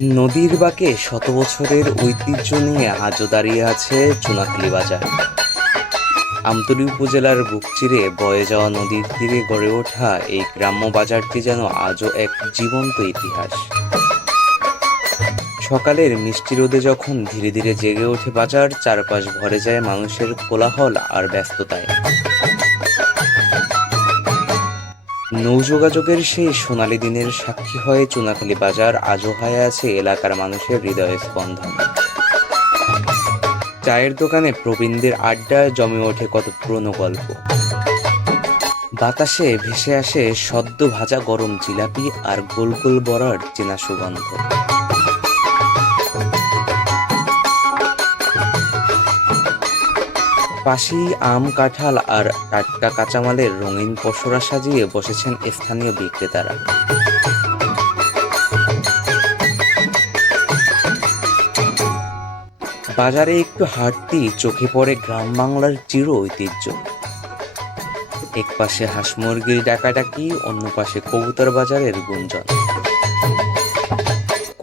নদীর বাঁকে শত বছরের ঐতিহ্য নিয়ে আজও দাঁড়িয়ে আছে চুনাখালী বাজার। আমতলী উপজেলার বুক চিরে বয়ে যাওয়া নদীর তীরে গড়ে ওঠা এই গ্রাম্য বাজারটি যেন আজও এক জীবন্ত ইতিহাস। সকালের মিষ্টি রোদে যখন ধীরে ধীরে জেগে ওঠে বাজার, চারপাশ ভরে যায় মানুষের কোলাহল আর ব্যস্ততায়। নৌযোগাযোগের সেই সোনালী দিনের সাক্ষী হয়ে চুনাখালী বাজার আজও হয়ে আছে এলাকার মানুষের হৃদয় স্পন্দন। চায়ের দোকানে প্রবীণদের আড্ডায় জমে ওঠে কত পুরনো গল্প। বাতাসে ভেসে আসে সদ্য ভাজা গরম জিলাপি আর গোল গোল বড়ার চেনা সুগন্ধ। পাশেই আম, কাঁঠাল আর টাটকা কাঁচামালের রঙিন পসরা সাজিয়ে বসেছেন স্থানীয় বিক্রেতারা। বাজারে একটু হাঁটতেই চোখে পড়ে গ্রাম বাংলার চির ঐতিহ্য। এক পাশে হাঁস মুরগির ডাকাডাকি, অন্য পাশে কবুতর বাজারের গুঞ্জন।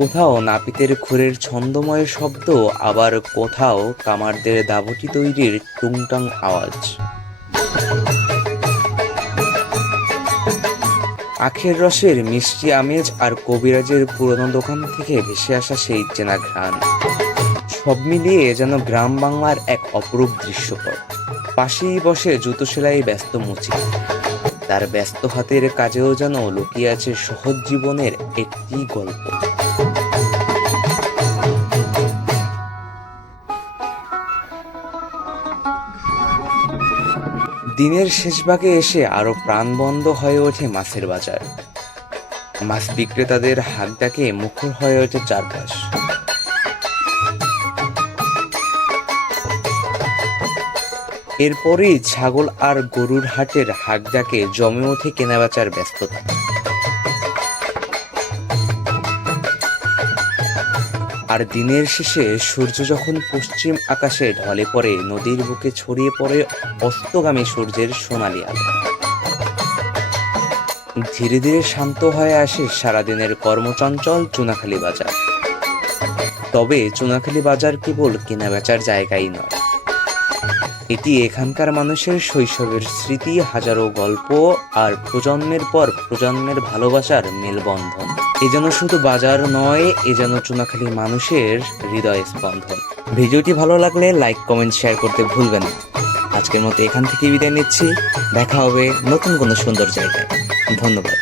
কোথাও নাপিতের খুরের ছন্দময় শব্দ, আবার কোথাও কামারদের দাবটি তৈরির টুংটাং আওয়াজ। আখের রসের মিষ্টি আমেজ আর কবিরাজের পুরনো দোকান থেকে ভেসে আসা সেই চেনা ঘ্রাণ, সব মিলিয়ে যেন গ্রাম বাংলার এক অপরূপ দৃশ্যপট। পাশেই বসে জুতো সেলাই ব্যস্ত মুচি, তার ব্যস্ত হাতের কাজেও যেন লুকিয়ে আছে সহজ জীবনের একটি গল্প। দিনের শেষ ভাগে এসে আরো প্রাণবন্ধ হয়ে ওঠে মাছের বাজার। মাছ বিক্রেতাদের হাত ডাকে মুখর হয়ে ওঠে চারপাশ। এরপরেই ছাগল আর গরুর হাটের হাট ডাকে জমে ওঠে কেনাবেচার ব্যস্ততা। আর দিনের শেষে সূর্য যখন পশ্চিম আকাশে ঢলে পড়ে, নদীর বুকে ছড়িয়ে পড়ে অস্তগামী সূর্যের সোনালি আলো। ধীরে ধীরে শান্ত হয়ে আসে সারাদিনের কর্মচঞ্চল চুনাখালী বাজার। তবে চুনাখালী বাজার কেবল কেনাবেচার জায়গাই নয়, এটি এখানকার মানুষের শৈশবের স্মৃতি, হাজারো গল্প আর প্রজন্মের পর প্রজন্মের ভালোবাসার মেলবন্ধন। এ যেন শুধু বাজার নয়, এ যেন চুনাখালী মানুষের হৃদয় স্পন্দন। ভিডিওটি ভালো লাগলে লাইক, কমেন্ট, শেয়ার করতে ভুলবেন না। আজকের মতো এখান থেকে বিদায় নিচ্ছি। দেখা হবে নতুন কোনো সুন্দর জায়গায়। ধন্যবাদ।